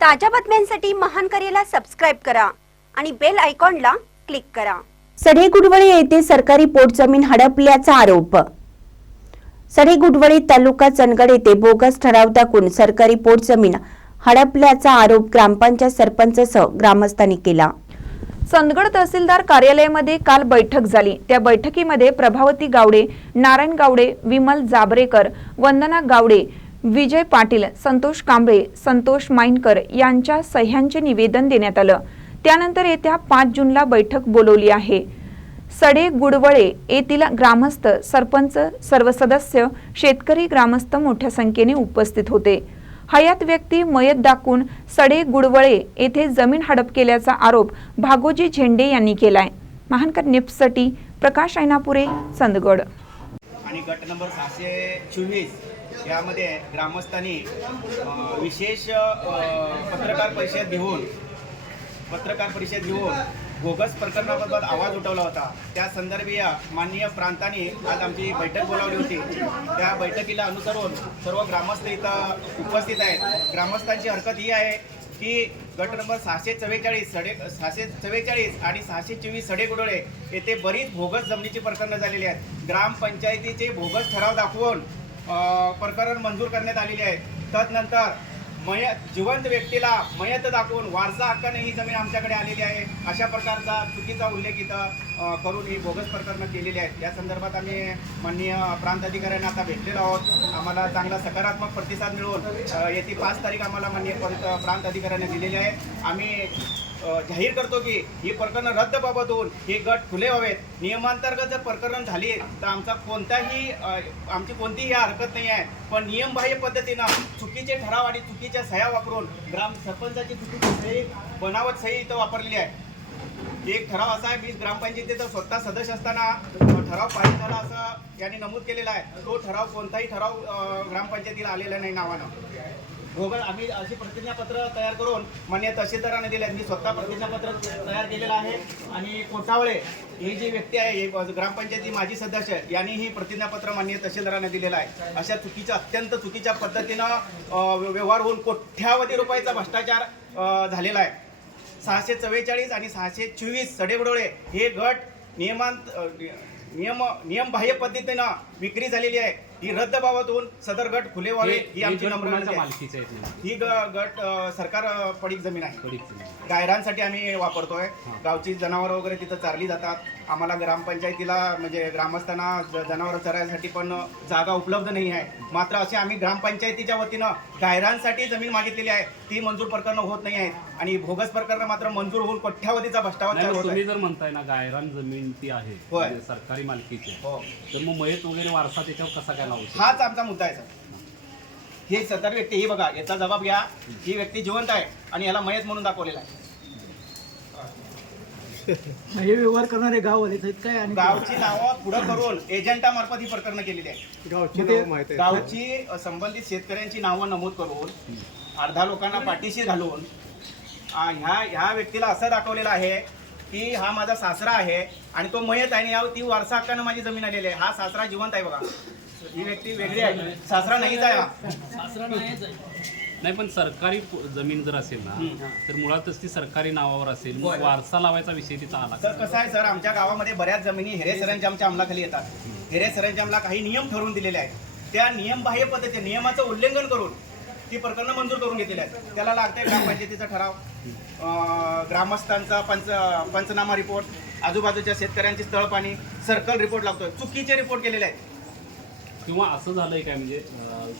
ताज्या बातम्यांसाठी महान करेला सबस्क्राईब करा आणि बेल आयकॉनला क्लिक करा. सडेगुडवळे येथे सरकारी पोटजमीन हडपल्याचा आरोप. सडेगुडवळे तालुका चंदगड येथे बोगस ठराव दाखवून सरकारी पोटजमीन हडपल्याचा आरोप ग्रामपंचायत सरपंचसह ग्रामस्थांनी केला. चंदगड तहसीलदार कार्यालयामध्ये काल बैठक झाली. त्या बैठकीमध्ये प्रभावती गावडे नारायण गावडे विमल जाबरेकर वंदना गावडे विजय पाटील संतोष कांबळे संतोष माइनकर यांच्या सह्यांचे निवेदन देण्यात आलं. त्यानंतर येत्या पाच जूनला बैठक बोलवली आहे. सडे गुडवळे येथील ग्रामस्थ सरपंच सर्व सदस्य शेतकरी ग्रामस्थ मोठ्या संख्येने उपस्थित होते. हयात व्यक्ती मयत दाखवून सडे गुडवळे येथे जमीन हडप केल्याचा आरोप भागोजी झेंडे यांनी केलाय. महानकर निप्ससाठी प्रकाश ऐनापुरे चंदगड. आणि गट नंबर सहाशे चोवीस. यामध्ये ग्रामस्थांनी विशेष पत्रकार परिषद घेऊन पत्रकार परिषद घेऊन बोगस प्रकरणाबाबत आवाज उठवला होता. त्या संदर्भीय माननीय प्रांतांनी आज आमची बैठक बोलावली होती. त्या बैठकीला अनुसरून सर्व ग्रामस्थ इथं उपस्थित आहेत. ग्रामस्थांची हरकत ही आहे की गट नंबर सहाशे चव्वेचाळीस सडे सहाशे चव्वेचाळीस आणि सहाशे चोवीस सडेगुडोळे येथे बरीच भोगस जमिनीची प्रकरणं झालेली आहेत. ग्रामपंचायतीचे भोगस ठराव दाखवून प्रकरण मंजूर करण्यात आलेली आहेत तदनंतर मय जिवंत व्यक्तीला मयत दाखवून वारसा हक्काने ही जमीन आमच्याकडे आलेली आहे. अशा प्रकारचा चुकीचा उल्लेख इथं करून ही बोगस प्रकरणं केलेली आहेत. या संदर्भात आम्ही माननीय प्रांत अधिकाऱ्यांना आता भेटलेलो आहोत. आम्हाला चांगला सकारात्मक प्रतिसाद मिळून अ, येथे पाच तारीख आम्हाला माननीय प्रांत अधिकाऱ्यांनी दिलेली आहे. आम्ही जाहीर करतो की ही प्रकरणं रद्द बाबत होऊन हे गट खुले व्हावेत. नियमांतर्गत जर प्रकरण झाली तर आमचा कोणताही आमची कोणतीही हरकत नाही आहे. पण नियमबाह्य पद्धतीनं चुकीचे ठराव आणि चुकीच्या सह्या वापरून ग्राम सरपंचाची चुकीची सही बनावट सही इथं वापरलेली आहे. एक ठराव असा आहे मी ग्रामपंचायतीचा स्वतः सदस्य असताना ठराव पारित झाला असं यांनी नमूद केलेला आहे. तो ठराव कोणताही ठराव ग्रामपंचायतीला आलेला नाही नावानं. भोगल आम्ही अशी प्रतिज्ञापत्र तयार करून मान्य तहसीलदाराने दिले मी स्वतः प्रतिज्ञापत्र तयार केलेलं आहे. आणि कोटावळे ही जी व्यक्ती आहे ग्रामपंचायती माजी सदस्य यांनी ही प्रतिज्ञापत्र मान्य तहसीलदाराने दिलेलं आहे. अशा चुकीच्या अत्यंत चुकीच्या पद्धतीनं व्यवहार होऊन कोट्यावधी रुपयाचा भ्रष्टाचार झालेला आहे. सहाशे चव्वेचाळीस आणि सहाशे चोवीस सडेबडोळे हे गट नियमांत नियम नियमबाह्य पद्धतीनं विक्री झालेली आहे. ही रद्द बाबत होऊन सदर गट खुले व्हावे ही आमची नम्र विनंती आहे. मालकीचे आहेत नेमके? ही ग- गट अ, सरकार अ, पडीक जमीन आहे. गायरांसाठी आम्ही वापरतोय गावची जनावरं वगैरे तिथं चारली जातात आम्हाला ग्रामपंचायतीला म्हणजे ग्रामस्थांना ज- जनावरं चरायसाठी पण जागा उपलब्ध नाही आहे मात्र असे आम्ही ग्रामपंचायतीच्या वतीनं गायरांसाठी जमीन मागितलेली आहे ती मंजूर प्रकरणं होत नाही आहेत आणि भोगस प्रकरणं मात्र मंजूर होऊन नाही, मग होत तुम्ही आहे जर म्हणताय ना गायरान जमीन ती आहे होय. म्हणजे सरकारी मालकीची आहे. हो तर मग मयत वगैरे वारसा त्याच्यावर कसा काय? हाच आमचा मुद्दा आहे सर. ही सदर व्यक्ती ही बघा याचा जबाब घ्या. ही व्यक्ती जिवंत आहे आणि याला मयत म्हणून दाखवलेला आहे. हे व्यवहार करणारे गाववालेच आहेत काय आणि गावची नावं पुढं करून एजंटामार्फत ही प्रकरणं केलेली आहेत. गावची नावं माहीत आहे गावची अ, संबंधित शेतकऱ्यांची नावं नमूद करून अर्धा लोकांना पाठीशी घालून आ, ह्या ह्या व्यक्तीला असं दाखवलेलं आहे की हा माझा सासरा आहे आणि तो मयत आहे आणि या ती वारसा हक्कानं माझी जमीन आलेली आहे. हा सासरा जिवंत आहे बघा. ही व्यक्ती वेगळी आहे. सासरा नाहीच आहे हा. नाही पण सरकारी प- जमीन जर असेल ना. तर मुळातच ती सरकारी नावावर असेल. मग होय. वारसा लावायचा विषय तिचा आला तर कसं आहे सर आमच्या गावामध्ये बऱ्याच जमिनी हेरे सरंजामच्या अंमलाखाली येतात. हेरे सरंजामला काही नियम ठरवून दिलेले आहेत. त्या नियमबाह्य पद्धतीने नियमाचं उल्लंघन करून ती प्रकरणं मंजूर करून घेतलेली आहेत. त्याला लागतंय ग्रामपंचायतीचा ठराव अं, ग्रामस्थांचा पंच पंचनामा रिपोर्ट आजूबाजूच्या शेतकऱ्यांची स्थळपाणी सर्कल रिपोर्ट लागतोय. चुकीचे रिपोर्ट केलेले आहेत. किंवा असं झालंय काय म्हणजे अं,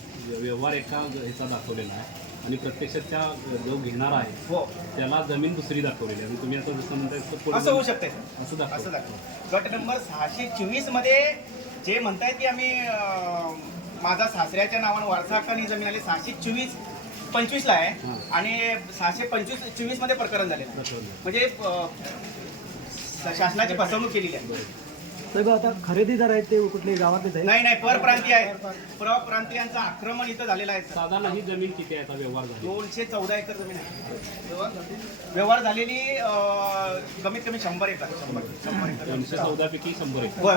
व्यवहार एका ह्याचा दाखवलेला आहे आणि प्रत्यक्षात त्या जो घेणार आहे हो. त्याला जमीन दुसरी दाखवलेली आहे. आणि तुम्ही आता जसं म्हणताय तसं असं होऊ शकतंय. सर असं दाखव असं दाखव गट नंबर सहाशे चोवीसमध्ये जे म्हणतायत की आम्ही अं, माझा सासऱ्याच्या नावानं वारसा हक्काने जमीन आली सहाशे चोवीस पंचवीसला आहे हां. आणि सहाशे पंचवीस चोवीसमध्ये प्रकरण झालेलं आहे. दाखवलं. म्हणजे अं, शासनाची फसवणूक केलेली आहे. सगळं आता खरेदीदार आहेत ते कुठले गावातलेच आहेत. नाही नाही परप्रांतीय आहेत. परप्रांतीयांचं आक्रमण इथं झालेलं आहे. साधारण ही जमीन किती आहे आता व्यवहार झाला? दोनशे चौदा एकर जमीन आहे. व्यवहार झालेली अं, कमीत कमी शंभर एकर. शंभर शंभर एकर. दोनशे चौदा पैकी शंभर आहे होय.